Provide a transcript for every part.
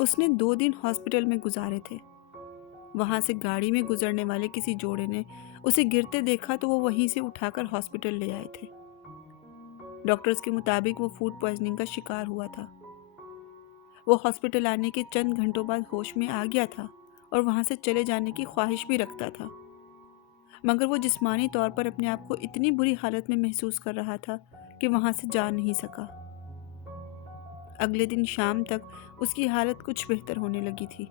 उसने 2 दिन हॉस्पिटल में गुजारे थे। वहां से गाड़ी में गुजरने वाले किसी जोड़े ने उसे गिरते देखा तो वो वहीं से उठाकर हॉस्पिटल ले आए थे। डॉक्टर्स के मुताबिक वो फूड पॉइजनिंग का शिकार हुआ था। वो हॉस्पिटल आने के चंद घंटों बाद होश में आ गया था और वहां से चले जाने की ख्वाहिश भी रखता था, मगर वो जिस्मानी तौर पर अपने आप को इतनी बुरी हालत में महसूस कर रहा था कि वहां से जा नहीं सका। अगले दिन शाम तक उसकी हालत कुछ बेहतर होने लगी थी,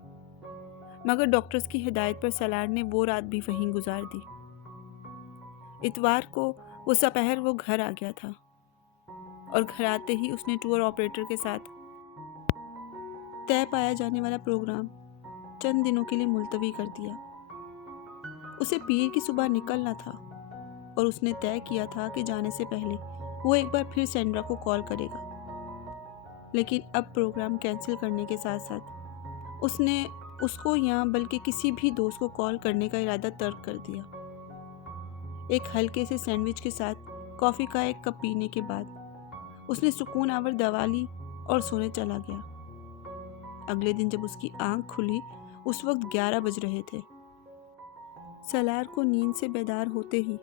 मगर डॉक्टर्स की हिदायत पर सलार ने वो रात भी वहीं गुजार दी। इतवार को वो दोपहर वो घर आ गया था और घर आते ही उसने टूर ऑपरेटर के साथ तय पाया जाने वाला प्रोग्राम चंद दिनों के लिए मुलतवी कर दिया। उसे पीर की सुबह निकलना था और उसने तय किया था कि जाने से पहले वो एक बार फिर सैंड्रा को कॉल करेगा। लेकिन अब प्रोग्राम कैंसिल करने के साथ साथ उसने उसको या बल्कि किसी भी दोस्त को कॉल करने का इरादा तर्क कर दिया। एक हल्के से सैंडविच के साथ कॉफ़ी का एक कप पीने के बाद उसने सुकून आवर दवा ली और सोने चला गया। अगले दिन जब उसकी आंख खुली उस वक्त 11 बज रहे थे। सलार को नींद से बेदार होते ही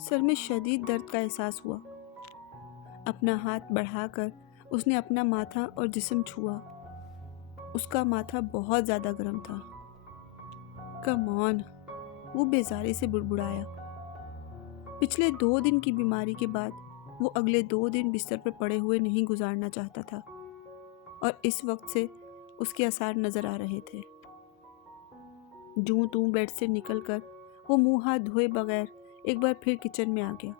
सर में शदीद दर्द का एहसास हुआ। अपना हाथ बढ़ाकर उसने अपना माथा और जिस्म छुआ। उसका माथा बहुत ज़्यादा गर्म था। कम ऑन, वो बेजारी से बुड़बुड़ाया। पिछले 2 दिन की बीमारी के बाद वो अगले 2 दिन बिस्तर पर पड़े हुए नहीं गुजारना चाहता था और इस वक्त से उसके आसार नजर आ रहे थे। जूं तूं बेड से निकलकर वो मुंह हाथ धोए बगैर एक बार फिर किचन में आ गया।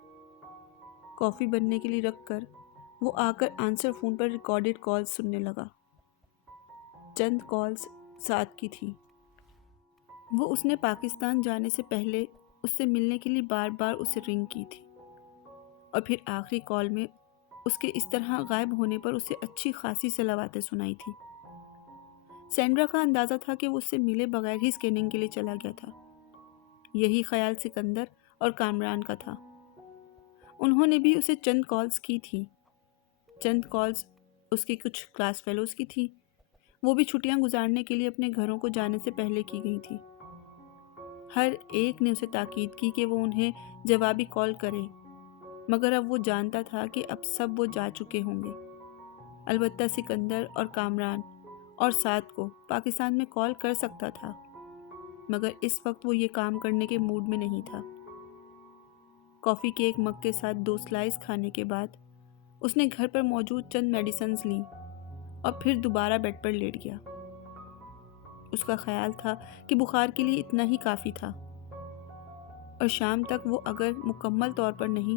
कॉफ़ी बनने के लिए रखकर वो आकर आंसर फ़ोन पर रिकॉर्डेड कॉल्स सुनने लगा। चंद कॉल्स साथ की थी। वो उसने पाकिस्तान जाने से पहले उससे मिलने के लिए बार बार उसे रिंग की थी और फिर आखिरी कॉल में उसके इस तरह गायब होने पर उसे अच्छी खासी सलावातें सुनाई थी। सैंड्रा का अंदाज़ा था कि वो उससे मिले बगैर ही स्कैनिंग के लिए चला गया था। यही ख्याल सिकंदर और कामरान का था। उन्होंने भी उसे चंद कॉल्स की थी। चंद कॉल्स उसकी कुछ क्लास फेलोज़ की थी। वो भी छुट्टियां गुजारने के लिए अपने घरों को जाने से पहले की गई थी। हर एक ने उसे ताकीद की कि वो उन्हें जवाबी कॉल करे, मगर अब वो जानता था कि अब सब वो जा चुके होंगे। अलबत्ता सिकंदर और कामरान और साद को पाकिस्तान में कॉल कर सकता था, मगर इस वक्त वो ये काम करने के मूड में नहीं था। कॉफ़ी के एक मग के साथ 2 स्लाइस खाने के बाद उसने घर पर मौजूद चंद मेडिसिन्स लीं और फिर दोबारा बेड पर लेट गया। उसका ख्याल था कि बुखार के लिए इतना ही काफ़ी था और शाम तक वो अगर मुकम्मल तौर पर नहीं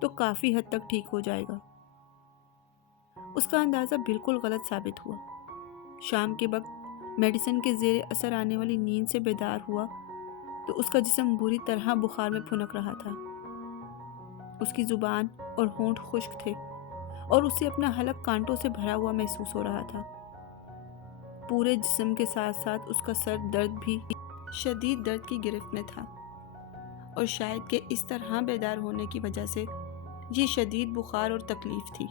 तो काफ़ी हद तक ठीक हो जाएगा। उसका अंदाज़ा बिल्कुल गलत साबित हुआ। शाम के वक्त मेडिसिन के ज़ेरे असर आने वाली नींद से बेदार हुआ तो उसका जिस्म बुरी तरह बुखार में फुनक रहा था। उसकी ज़ुबान और होंठ खुश्क थे और उसे अपना हलक कांटों से भरा हुआ महसूस हो रहा था। पूरे जिस्म के साथ साथ उसका सर दर्द भी शदीद दर्द की गिरफ्त में था और शायद के इस तरह बेदार होने की वजह से ये शदीद बुखार और तकलीफ थी।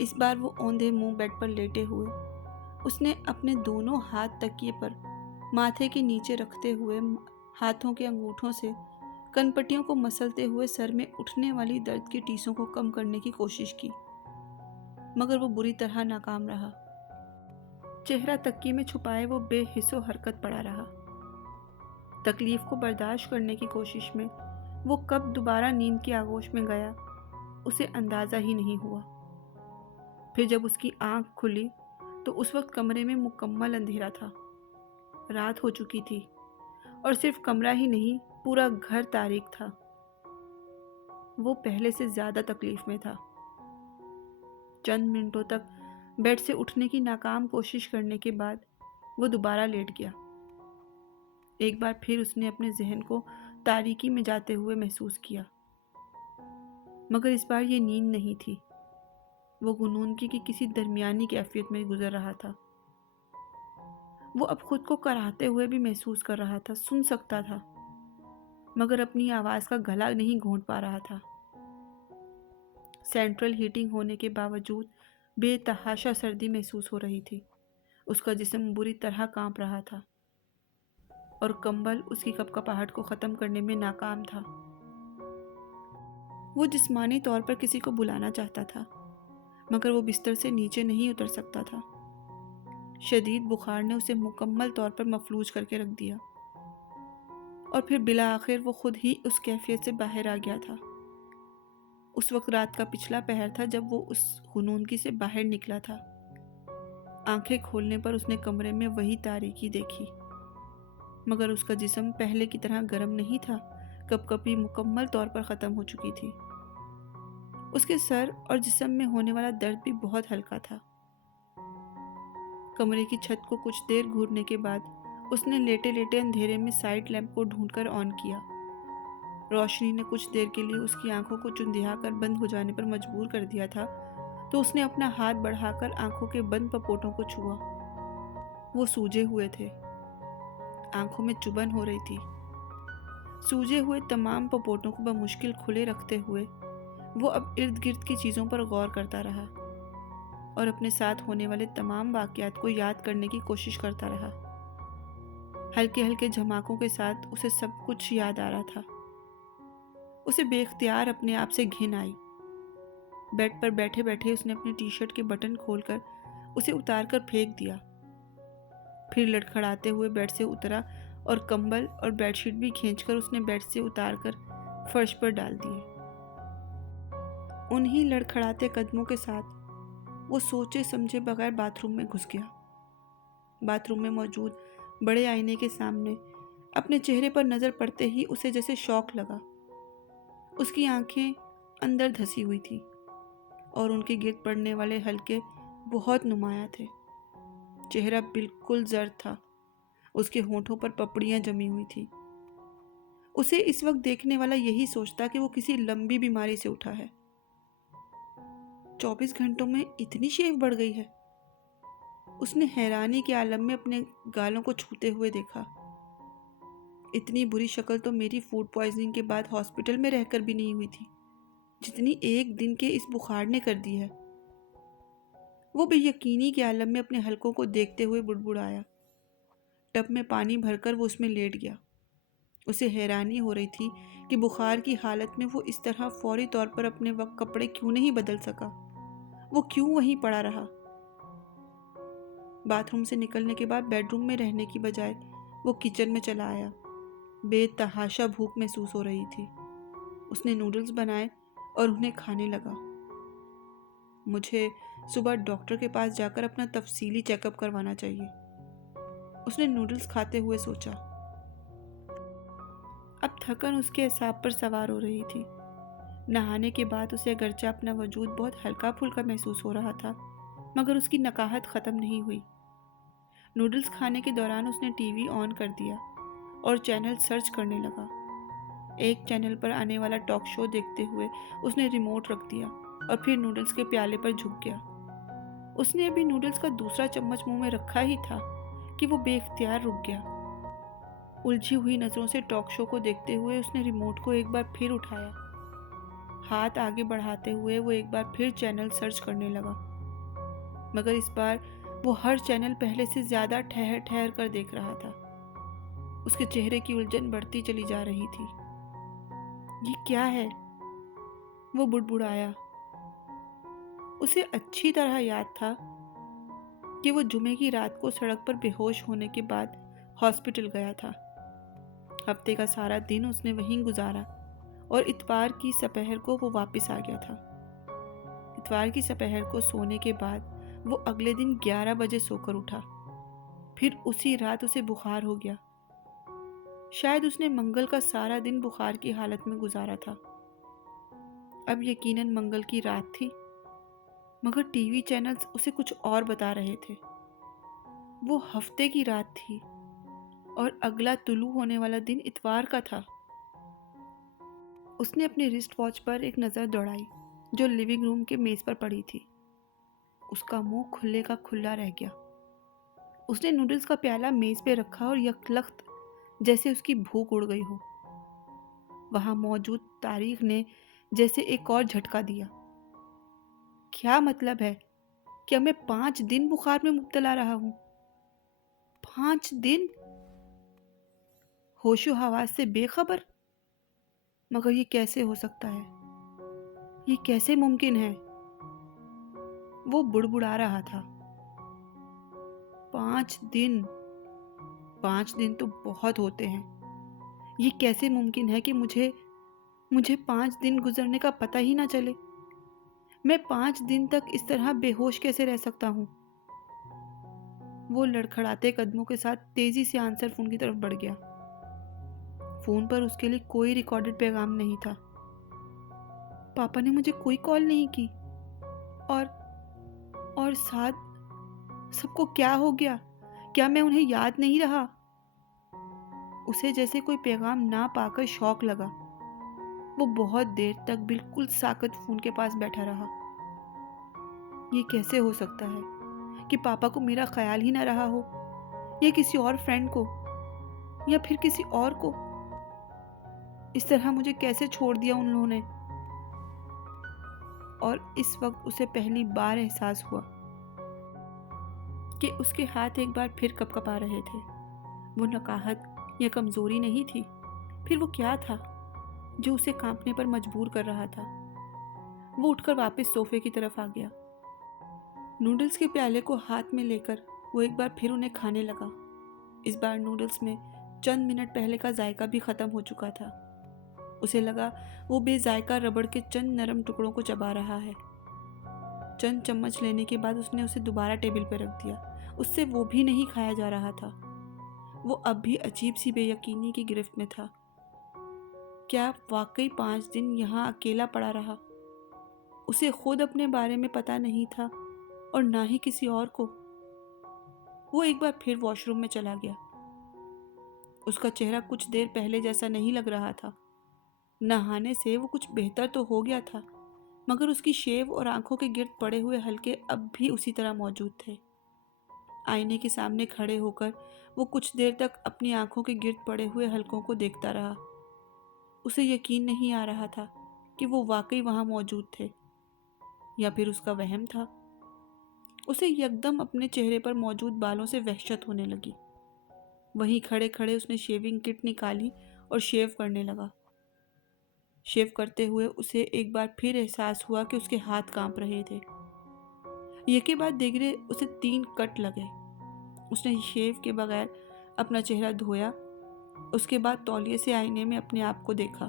इस बार वो औंधे मुंह बेड पर लेटे हुए उसने अपने दोनों हाथ तकिए पर माथे के नीचे रखते हुए हाथों के अंगूठों से कनपट्टियों को मसलते हुए सर में उठने वाली दर्द की टीसों को कम करने की कोशिश की, मगर वो बुरी तरह नाकाम रहा। चेहरा तकिए में छुपाए वो बेहिस्सो हरकत पड़ा रहा। तकलीफ को बर्दाश्त करने की कोशिश में वो कब दोबारा नींद की आगोश में गया उसे अंदाज़ा ही नहीं हुआ। फिर जब उसकी आंख खुली तो उस वक्त कमरे में मुकम्मल अंधेरा था। रात हो चुकी थी और सिर्फ कमरा ही नहीं पूरा घर तारीक था। वो पहले से ज़्यादा तकलीफ में था। चंद मिनटों तक बेड से उठने की नाकाम कोशिश करने के बाद वो दोबारा लेट गया। एक बार फिर उसने अपने जहन को तारीकी में जाते हुए महसूस किया, मगर इस बार ये नींद नहीं थी। वो गुनूनगी की किसी दरमियानी कैफियत में गुजर रहा था। वो अब खुद को कराहते हुए भी महसूस कर रहा था, सुन सकता था, मगर अपनी आवाज़ का गला नहीं घोंट पा रहा था। सेंट्रल हीटिंग होने के बावजूद बेतहाशा सर्दी महसूस हो रही थी। उसका जिस्म बुरी तरह कांप रहा था और कंबल उसकी कपकपाहट को ख़त्म करने में नाकाम था। वो जिस्मानी तौर पर किसी को बुलाना चाहता था, मगर वो बिस्तर से नीचे नहीं उतर सकता था। शदीद बुखार ने उसे मुकम्मल तौर पर मफलूज करके रख दिया और फिर बिला आखिर वो खुद ही उस कैफियत से बाहर आ गया था। उस वक्त रात का पिछला पहर था जब वो उस हुनूनगी से बाहर निकला था। आंखें खोलने पर उसने कमरे में वही तारीकी देखी, मगर उसका जिस्म पहले की तरह गर्म नहीं था। कपकपी मुकम्मल तौर पर ख़त्म हो चुकी थी। उसके सर और जिस्म में होने वाला दर्द भी बहुत हल्का था। कमरे की छत को कुछ देर घूरने के बाद उसने लेटे लेटे अंधेरे में साइड लैंप को ढूंढकर ऑन किया। रोशनी ने कुछ देर के लिए उसकी आंखों को चुंधियाकर बंद हो जाने पर मजबूर कर दिया था, तो उसने अपना हाथ बढ़ाकर आंखों के बंद पपोटों को छुआ। वो सूजे हुए थे, आंखों में चुभन हो रही थी। सूजे हुए तमाम पपोटों को बमुश्किल खुले रखते हुए वो अब इर्द गिर्द की चीज़ों पर गौर करता रहा और अपने साथ होने वाले तमाम वाक़यात को याद करने की कोशिश करता रहा। हल्के हल्के झमाकों के साथ उसे सब कुछ याद आ रहा था। उसे बेख्तियार अपने आप से घिन आई। बेड पर बैठे बैठे उसने अपनी टी शर्ट के बटन खोलकर उसे उतारकर फेंक दिया। फिर लड़खड़ाते हुए बेड से उतरा और कंबल और बेडशीट भी खींचकर उसने बेड से उतारकर फर्श पर डाल दिए। उन्हीं लड़खड़ाते कदमों के साथ वो सोचे समझे बगैर बाथरूम में घुस गया। बाथरूम में मौजूद बड़े आईने के सामने अपने चेहरे पर नज़र पड़ते ही उसे जैसे शौक लगा। उसकी आंखें अंदर धसी हुई थी और उनके गिर्द पड़ने वाले हल्के बहुत नुमाया थे। चेहरा बिल्कुल जर्द था, उसके होठों पर पपड़ियां जमी हुई थी। उसे इस वक्त देखने वाला यही सोचता कि वो किसी लंबी बीमारी से उठा है। 24 घंटों में इतनी शेव बढ़ गई है। उसने हैरानी के आलम में अपने गालों को छूते हुए देखा। इतनी बुरी शक्ल तो मेरी फूड पॉइजनिंग के बाद हॉस्पिटल में रहकर भी नहीं हुई थी, जितनी एक दिन के इस बुखार ने कर दी है। वो बेयकीनी के आलम में अपने हलकों को देखते हुए बुड़बुड़ाया। टब में पानी भरकर वो उसमें लेट गया। उसे हैरानी हो रही थी कि बुखार की हालत में वो इस तरह फौरी तौर पर अपने वक्त कपड़े क्यों नहीं बदल सका। वो क्यों वहीं पड़ा रहा। बाथरूम से निकलने के बाद बेडरूम में रहने की बजाय वो किचन में चला आया। बेतहाशा भूख महसूस हो रही थी। उसने नूडल्स बनाए और उन्हें खाने लगा। मुझे सुबह डॉक्टर के पास जाकर अपना तफसीली चेकअप करवाना चाहिए, उसने नूडल्स खाते हुए सोचा। अब थकन उसके असाब पर सवार हो रही थी। नहाने के बाद उसे अगरचे अपना वजूद बहुत हल्का फुल्का महसूस हो रहा था, मगर उसकी नकाहत ख़त्म नहीं हुई। नूडल्स खाने के दौरान उसने टीवी ऑन कर दिया और चैनल सर्च करने लगा। एक चैनल पर आने वाला टॉक शो देखते हुए उसने रिमोट रख दिया और फिर नूडल्स के प्याले पर झुक गया। उसने अभी नूडल्स का दूसरा चम्मच मुंह में रखा ही था कि वो बेख्तियार रुक गया। उलझी हुई नज़रों से टॉक शो को देखते हुए उसने रिमोट को एक बार फिर उठाया। हाथ आगे बढ़ाते हुए वो एक बार फिर चैनल सर्च करने लगा, मगर इस बार वो हर चैनल पहले से ज़्यादा ठहर ठहर कर देख रहा था। उसके चेहरे की उलझन बढ़ती चली जा रही थी। ये क्या है? वो बुड़बुड़ाया। उसे अच्छी तरह याद था कि वो जुमे की रात को सड़क पर बेहोश होने के बाद हॉस्पिटल गया था। हफ्ते का सारा दिन उसने वहीं गुजारा और इतवार की सपहर को वो वापस आ गया था। इतवार की सपहर को सोने के बाद वो अगले दिन 11 बजे सोकर उठा। फिर उसी रात उसे बुखार हो गया। शायद उसने मंगल का सारा दिन बुखार की हालत में गुजारा था। अब यकीनन मंगल की रात थी, मगर टीवी चैनल्स उसे कुछ और बता रहे थे। वो हफ्ते की रात थी और अगला तुलू होने वाला दिन इतवार का था। उसने अपने रिस्ट वॉच पर एक नज़र दौड़ाई जो लिविंग रूम के मेज़ पर पड़ी थी। उसका मुंह खुले का खुला रह गया। उसने नूडल्स का प्याला मेज़ पे रखा और यकलख्त जैसे उसकी भूख उड़ गई हो। वहाँ मौजूद तारीख ने जैसे एक और झटका दिया। क्या मतलब है? क्या मैं 5 दिन बुखार में मुब्तला रहा हूँ? 5 दिन होशो हवास से बेखबर। मगर ये कैसे हो सकता है? ये कैसे मुमकिन है? वो बुड़बुड़ा रहा था। 5 दिन, 5 दिन तो बहुत होते हैं। ये कैसे मुमकिन है कि मुझे 5 दिन गुजरने का पता ही ना चले? मैं 5 दिन तक इस तरह बेहोश कैसे रह सकता हूँ? वो लड़खड़ाते कदमों के साथ तेजी से आंसर फोन की तरफ बढ़ गया। फोन पर उसके लिए कोई रिकॉर्डेड पैगाम नहीं था। पापा ने मुझे कोई कॉल नहीं की। और साथ सबको क्या हो गया? क्या मैं उन्हें याद नहीं रहा? उसे जैसे कोई पैगाम ना पाकर शौक लगा। वो बहुत देर तक बिल्कुल साकत फोन के पास बैठा रहा। ये कैसे हो सकता है कि पापा को मेरा ख्याल ही ना रहा हो, या किसी और फ्रेंड को, या फिर किसी और को? इस तरह मुझे कैसे छोड़ दिया उन लोगों ने? और इस वक्त उसे पहली बार एहसास हुआ कि उसके हाथ एक बार फिर कपकपा रहे थे। वो नकाहत या कमजोरी नहीं थी, फिर वो क्या था जो उसे कांपने पर मजबूर कर रहा था? वो उठकर वापस सोफे की तरफ आ गया। नूडल्स के प्याले को हाथ में लेकर वो एक बार फिर उन्हें खाने लगा। इस बार नूडल्स में चंद मिनट पहले का जायका भी खत्म हो चुका था। उसे लगा वो बेजायका रबड़ के चंद नरम टुकड़ों को चबा रहा है। चंद चम्मच लेने के बाद उसने उसे दोबारा टेबल पर रख दिया। उससे वो भी नहीं खाया जा रहा था। वो अब भी अजीब सी बेयकीनी की गिरफ्त में था। क्या वाकई 5 दिन यहाँ अकेला पड़ा रहा? उसे खुद अपने बारे में पता नहीं था और ना ही किसी और को। वो एक बार फिर वॉशरूम में चला गया। उसका चेहरा कुछ देर पहले जैसा नहीं लग रहा था। नहाने से वो कुछ बेहतर तो हो गया था, मगर उसकी शेव और आंखों के गिर्द पड़े हुए हलके अब भी उसी तरह मौजूद थे। आईने के सामने खड़े होकर वो कुछ देर तक अपनी आंखों के गिर्द पड़े हुए हलकों को देखता रहा। उसे यकीन नहीं आ रहा था कि वो वाकई वहां मौजूद थे या फिर उसका वहम था। उसे यकदम अपने चेहरे पर मौजूद बालों से वहशत होने लगी। वहीं खड़े खड़े उसने शेविंग किट निकाली और शेव करने लगा। शेव करते हुए उसे एक बार फिर एहसास हुआ कि उसके हाथ कांप रहे थे। यके बाद दिगरे उसे 3 कट लगे। उसने शेव के बगैर अपना चेहरा धोया। उसके बाद तौलिए से आईने में अपने आप को देखा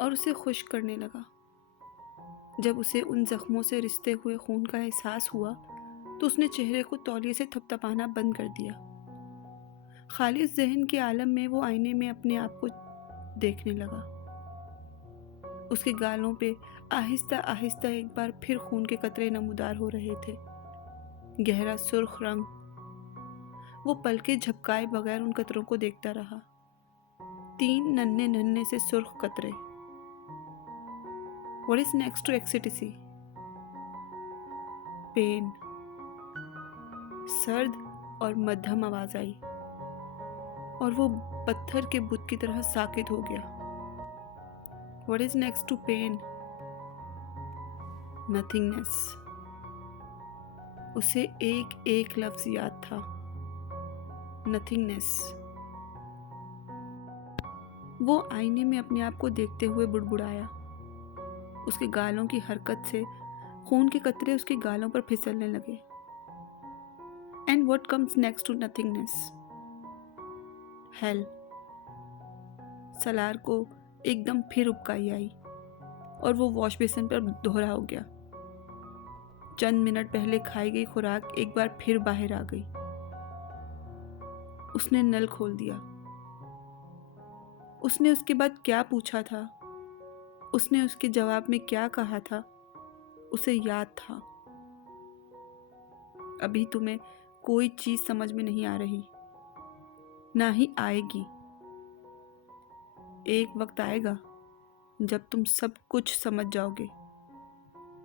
और उसे खुश्क करने लगा। जब उसे उन जख्मों से रिसते हुए खून का एहसास हुआ तो उसने चेहरे को तौलिए से थपथपाना बंद कर दिया। खालिस जहन के आलम में वो आईने में अपने आप को देखने लगा। उसके गालों पे आहिस्ता आहिस्ता एक बार फिर खून के कतरे नमूदार हो रहे थे। गहरा सुर्ख रंग। वो पलके झपकाए बगैर उन कतरों को देखता रहा। 3 नन्हे नन्हे से सुर्ख कतरे। What is next to ecstasy? Pain. सर्द और मध्यम आवाज आई और वो पत्थर के बुत की तरह साकित हो गया। What is next to pain? Nothingness. उसे एक एक लफ्ज याद था। Nothingness. वो आईने में अपने आप को देखते हुए बुड़बुड़ाया। उसके गालों की हरकत से खून के कतरे उसके गालों पर फिसलने लगे। And what comes next to nothingness? Hell. Salaar को एकदम फिर उबकाई आई और वो वॉश बेसिन पर दोहरा हो गया। चंद मिनट पहले खाई गई खुराक एक बार फिर बाहर आ गई। उसने नल खोल दिया। उसने उसके बाद क्या पूछा था, उसने उसके जवाब में क्या कहा था, उसे याद था। अभी तुम्हें कोई चीज समझ में नहीं आ रही, ना ही आएगी। एक वक्त आएगा जब तुम सब कुछ समझ जाओगे।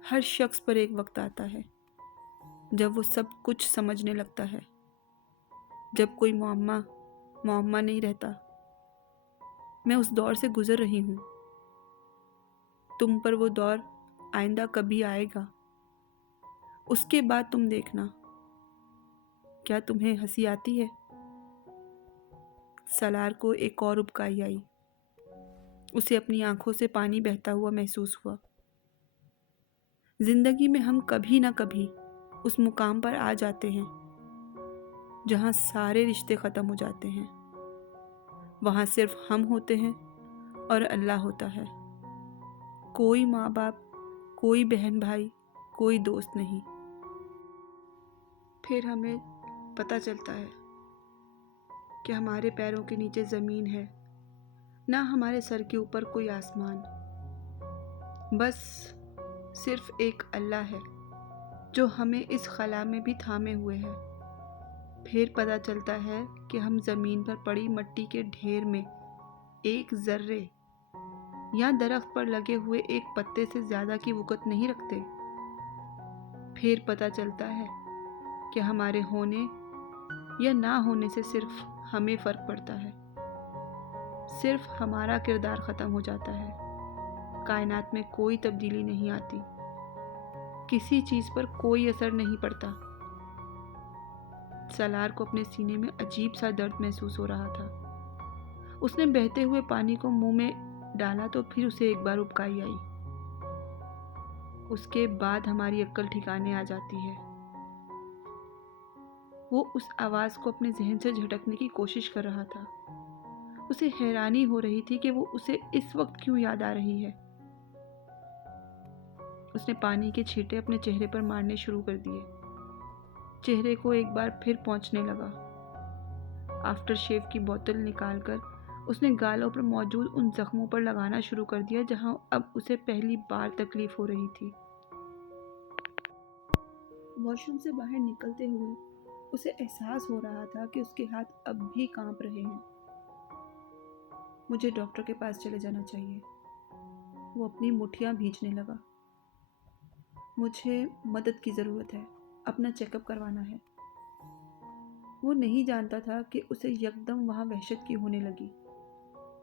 हर शख्स पर एक वक्त आता है जब वो सब कुछ समझने लगता है, जब कोई मुअम्मा नहीं रहता। मैं उस दौर से गुजर रही हूँ। तुम पर वो दौर आइंदा कभी आएगा। उसके बाद तुम देखना क्या तुम्हें हंसी आती है? सलार को एक और उबकाई आई। उसे अपनी आंखों से पानी बहता हुआ महसूस हुआ। जिंदगी में हम कभी ना कभी उस मुकाम पर आ जाते हैं जहां सारे रिश्ते खत्म हो जाते हैं। वहां सिर्फ हम होते हैं और अल्लाह होता है। कोई माँ बाप, कोई बहन भाई, कोई दोस्त नहीं। फिर हमें पता चलता है कि हमारे पैरों के नीचे ज़मीन है, ना हमारे सर के ऊपर कोई आसमान। बस सिर्फ एक अल्लाह है जो हमें इस खला में भी थामे हुए है। फिर पता चलता है कि हम ज़मीन पर पड़ी मिट्टी के ढेर में एक जर्रे या दरख्त पर लगे हुए एक पत्ते से ज़्यादा की वक़्त नहीं रखते। फिर पता चलता है कि हमारे होने या ना होने से सिर्फ हमें फ़र्क पड़ता है। सिर्फ हमारा किरदार ख़त्म हो जाता है। कायनात में कोई तब्दीली नहीं आती, किसी चीज़ पर कोई असर नहीं पड़ता। सलार को अपने सीने में अजीब सा दर्द महसूस हो रहा था। उसने बहते हुए पानी को मुंह में डाला तो फिर उसे एक बार उबकाई आई। उसके बाद हमारी अक्ल ठिकाने आ जाती है। वो उस आवाज़ को अपने जहन से झटकने की कोशिश कर रहा था। उसे हैरानी हो रही थी कि वो उसे इस वक्त क्यों याद आ रही है। उसने पानी के छींटे अपने चेहरे पर मारने शुरू कर दिए। चेहरे को एक बार फिर पोंछने लगा। आफ्टर शेव की बोतल निकालकर उसने गालों पर मौजूद उन जख्मों पर लगाना शुरू कर दिया जहां अब उसे पहली बार तकलीफ हो रही थी। वॉशरूम से बाहर निकलते हुए उसे एहसास हो रहा था कि उसके हाथ अब भी कांप रहे हैं। मुझे डॉक्टर के पास चले जाना चाहिए। वो अपनी मुट्ठियां भींचने लगा। मुझे मदद की ज़रूरत है, अपना चेकअप करवाना है। वो नहीं जानता था कि उसे यकदम वहाँ वहशत की होने लगी।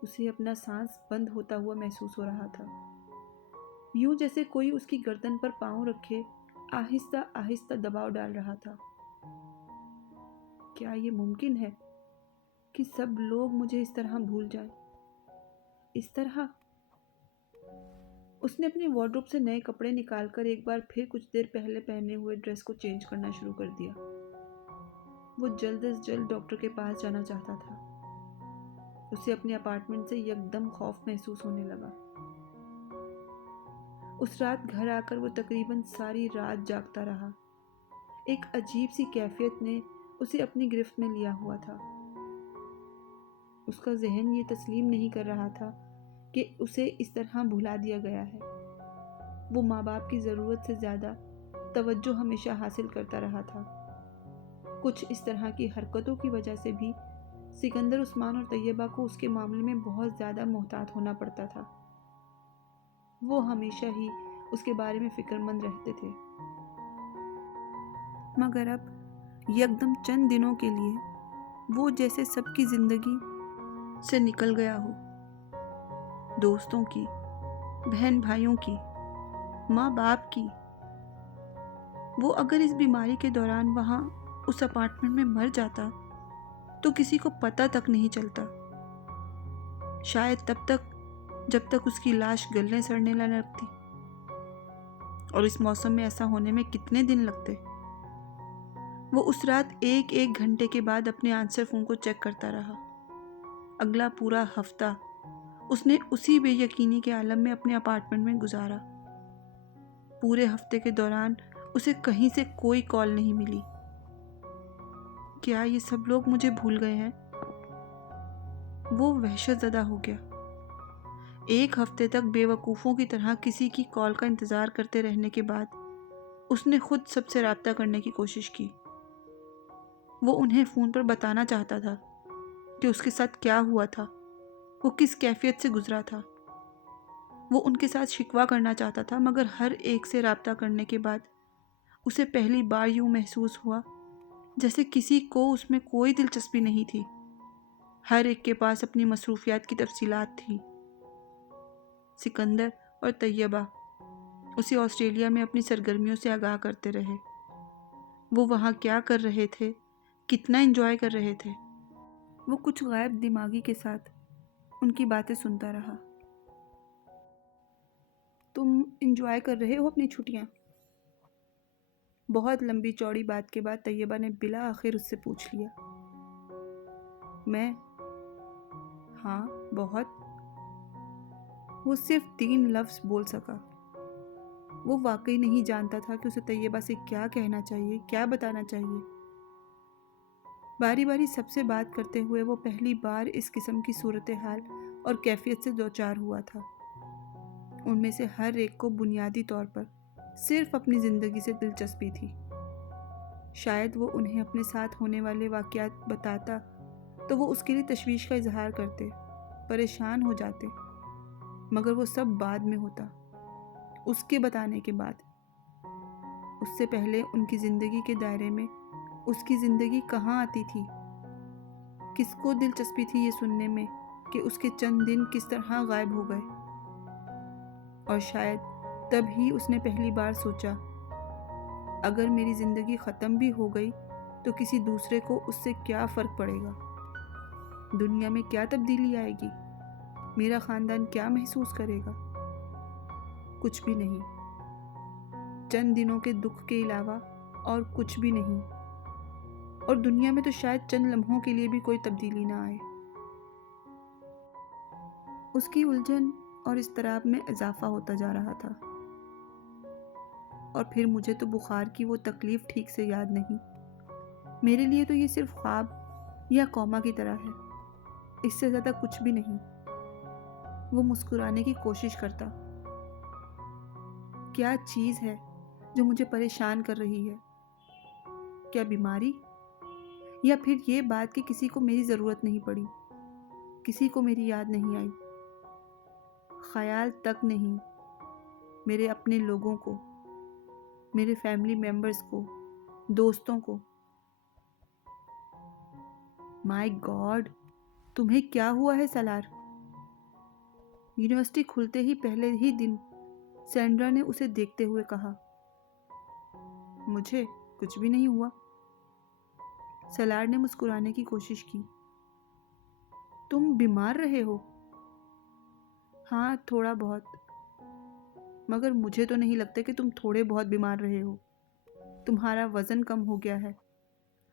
उसे अपना सांस बंद होता हुआ महसूस हो रहा था, यूं जैसे कोई उसकी गर्दन पर पांव रखे आहिस्ता आहिस्ता दबाव डाल रहा था। क्या ये मुमकिन है कि सब लोग मुझे इस तरह भूल जाएं? इस तरह? उसने अपने वार्डरोब से नए कपड़े निकालकर एक बार फिर कुछ देर पहले पहने हुए ड्रेस को चेंज करना शुरू कर दिया। वो जल्द से जल्द डॉक्टर के पास जाना चाहता था। उसे अपने अपार्टमेंट से एकदम खौफ महसूस होने लगा। उस रात घर आकर वो तकरीबन सारी रात जागता रहा। एक अजीब सी कैफियत ने उसे अपनी गिरफ्त में लिया हुआ था। उसका जहन ये तस्लीम नहीं कर रहा था कि उसे इस तरह भुला दिया गया है। वो माँ बाप की ज़रूरत से ज़्यादा तवज्जो हमेशा हासिल करता रहा था। कुछ इस तरह की हरकतों की वजह से भी सिकंदर, उस्मान और तैयबा को उसके मामले में बहुत ज़्यादा मोहतात होना पड़ता था। वो हमेशा ही उसके बारे में फिक्रमंद रहते थे। मगर अब एकदम चंद दिनों के लिए वो जैसे सबकी ज़िंदगी से निकल गया हो। दोस्तों की, बहन भाइयों की, माँ बाप की। वो अगर इस बीमारी के दौरान वहाँ उस अपार्टमेंट में मर जाता तो किसी को पता तक नहीं चलता। शायद तब तक जब तक उसकी लाश गलने सड़ने न लगती। और इस मौसम में ऐसा होने में कितने दिन लगते। वो उस रात एक एक घंटे के बाद अपने आंसर फ़ोन को चेक करता रहा। अगला पूरा हफ्ता उसने उसी बेयकीनी के आलम में अपने अपार्टमेंट में गुजारा। पूरे हफ्ते के दौरान उसे कहीं से कोई कॉल नहीं मिली। क्या ये सब लोग मुझे भूल गए हैं? वो वहशतज़दा हो गया। एक हफ्ते तक बेवकूफ़ों की तरह किसी की कॉल का इंतज़ार करते रहने के बाद उसने खुद सबसे रब्ता करने की कोशिश की। वो उन्हें फ़ोन पर बताना चाहता था कि उसके साथ क्या हुआ था, वो किस कैफियत से गुजरा था। वो उनके साथ शिकवा करना चाहता था, मगर हर एक से रब्ता करने के बाद उसे पहली बार यूँ महसूस हुआ जैसे किसी को उसमें कोई दिलचस्पी नहीं थी। हर एक के पास अपनी मसरूफियात की तफसीलात थी। सिकंदर और तैयबा उसे ऑस्ट्रेलिया में अपनी सरगर्मियों से आगाह करते रहे। वो वहाँ क्या कर रहे थे, कितना एंजॉय कर रहे थे। वो कुछ गायब दिमागी के साथ उनकी बातें सुनता रहा। तुम एंजॉय कर रहे हो अपनी छुट्टियाँ? बहुत लंबी चौड़ी बात के बाद तैयबा ने बिला आखिर उससे पूछ लिया। मैं? हाँ, बहुत। वो सिर्फ 3 लफ्ज़ बोल सका। वो वाकई नहीं जानता था कि उसे तैयबा से क्या कहना चाहिए, क्या बताना चाहिए। बारी बारी सबसे बात करते हुए वो पहली बार इस किस्म की सूरत हाल और कैफियत से दो चार हुआ था। उनमें से हर एक को बुनियादी तौर पर सिर्फ अपनी ज़िंदगी से दिलचस्पी थी। शायद वो उन्हें अपने साथ होने वाले वाक़यात बताता तो वो उसके लिए तशवीश का इजहार करते, परेशान हो जाते, मगर वो सब बाद में होता, उसके बताने के बाद। उससे पहले उनकी ज़िंदगी के दायरे में उसकी ज़िंदगी कहाँ आती थी? किसको दिलचस्पी थी ये सुनने में कि उसके चंद दिन किस तरह गायब हो गए? और शायद तभी उसने पहली बार सोचा, अगर मेरी ज़िंदगी ख़त्म भी हो गई तो किसी दूसरे को उससे क्या फ़र्क पड़ेगा? दुनिया में क्या तब्दीली आएगी? मेरा ख़ानदान क्या महसूस करेगा? कुछ भी नहीं। चंद दिनों के दुख के अलावा और कुछ भी नहीं। और दुनिया में तो शायद चंद लम्हों के लिए भी कोई तब्दीली ना आए। उसकी उलझन और इज़्तिराब में इजाफा होता जा रहा था। और फिर मुझे तो बुखार की वो तकलीफ़ ठीक से याद नहीं। मेरे लिए तो ये सिर्फ ख्वाब या कौमा की तरह है, इससे ज़्यादा कुछ भी नहीं। वो मुस्कुराने की कोशिश करता। क्या चीज़ है जो मुझे परेशान कर रही है? क्या बीमारी? या फिर ये बात कि किसी को मेरी ज़रूरत नहीं पड़ी, किसी को मेरी याद नहीं आई, ख्याल तक नहीं, मेरे अपने लोगों को, मेरे फैमिली मेम्बर्स को, दोस्तों को। माय गॉड, तुम्हें क्या हुआ है सलार? यूनिवर्सिटी खुलते ही पहले ही दिन सैंड्रा ने उसे देखते हुए कहा। मुझे कुछ भी नहीं हुआ। सलार ने मुस्कुराने की कोशिश की। तुम बीमार रहे हो? हाँ, थोड़ा बहुत, मगर मुझे तो नहीं लगता कि तुम थोड़े बहुत बीमार रहे हो। तुम्हारा वज़न कम हो गया है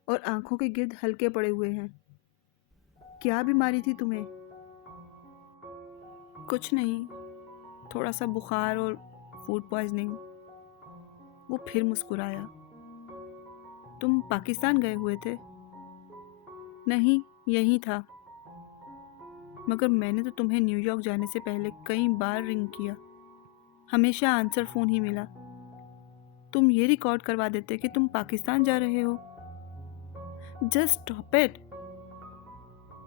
और आंखों के गिर्द हल्के पड़े हुए हैं। क्या बीमारी थी तुम्हें? कुछ नहीं, थोड़ा सा बुखार और फूड पॉइजनिंग। वो फिर मुस्कुराया। तुम पाकिस्तान गए हुए थे? नहीं, यहीं था, मगर मैंने तो तुम्हें न्यूयॉर्क जाने से पहले कई बार रिंग किया, हमेशा आंसर फ़ोन ही मिला। तुम ये रिकॉर्ड करवा देते कि तुम पाकिस्तान जा रहे हो। Just stop it.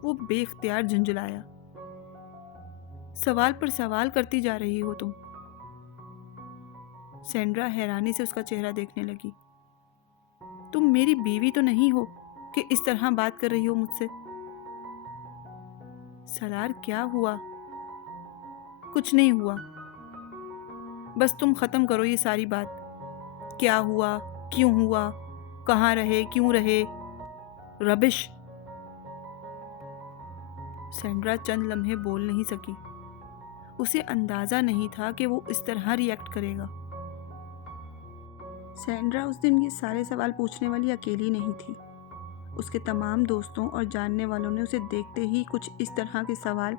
वो बेख्तियार झुंझलाया। सवाल पर सवाल करती जा रही हो तुम। सैंड्रा हैरानी से उसका चेहरा देखने लगी। तुम मेरी बीवी तो नहीं हो कि इस तरह बात कर रही हो मुझसे? सलार, क्या हुआ? कुछ नहीं हुआ, बस तुम ख़त्म करो ये सारी बात। क्या हुआ, क्यों हुआ, कहाँ रहे, क्यों रहे, रबिश। सैंड्रा चंद लम्हे बोल नहीं सकी। उसे अंदाज़ा नहीं था कि वो इस तरह रिएक्ट करेगा। सैंड्रा उस दिन ये सारे सवाल पूछने वाली अकेली नहीं थी। उसके तमाम दोस्तों और जानने वालों ने उसे देखते ही कुछ इस तरह के सवाल,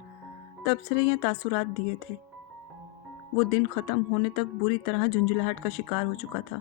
तबसरे या तासुरात दिए थे। वो दिन ख़त्म होने तक बुरी तरह झुंझलाहट का शिकार हो चुका था।